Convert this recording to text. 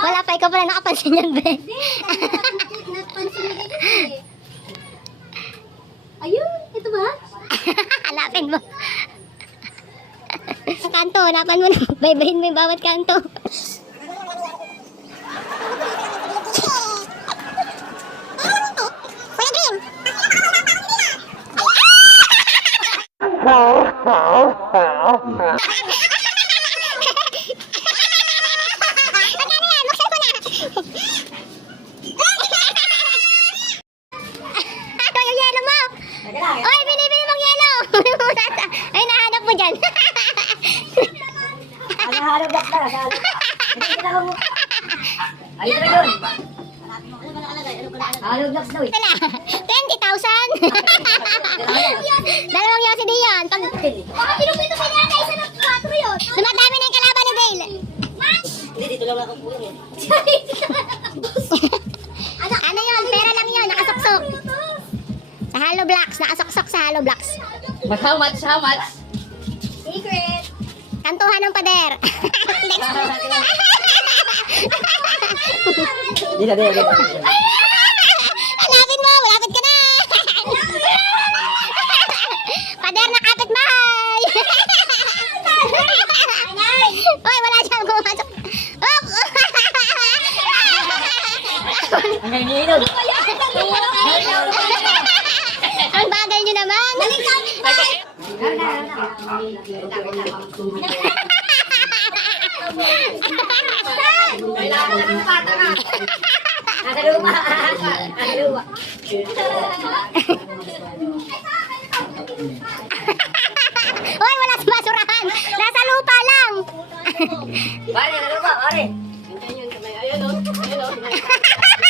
Wala pa, ikaw pala nakapansin yan, be. Napansin mo dito eh. Ayun, ito ba? Hanapin mo. Sa kanto, hanapan mo na. Baybayin mo yung bawat kanto. Magkano Oy, binibili mong yelo! Ay, nahanap mo dyan. Halo block na. Ayun na yun. Halo blocks daw eh. Wala. 20,000. Dalawang yosi din yan. Pag Baka pinupito pa niya isa ng 4 yun. sumadami na yung kalaban ni Dale. Hindi, dito lang ako po yun. Sa hollow blocks. Nakasuksok sa hollow blocks. But how much, how much? Secret. Kantuhan ng pader. Dito, dito, dito. Hanapin mo. Malapit ka na. pader na kapitbahay. Oy, wala siyang pumasok. Oh! Ang ganyan Ang naman! Balik kami pa! Kailangan na ng pata ka. Nakaluwa. Nakaluwa. Hoy, wala sa basurahan. Nasa lupa lang. Pare, nakaluwa, pare. Ayun, oh. ayun, ayun. Ayun, ayun.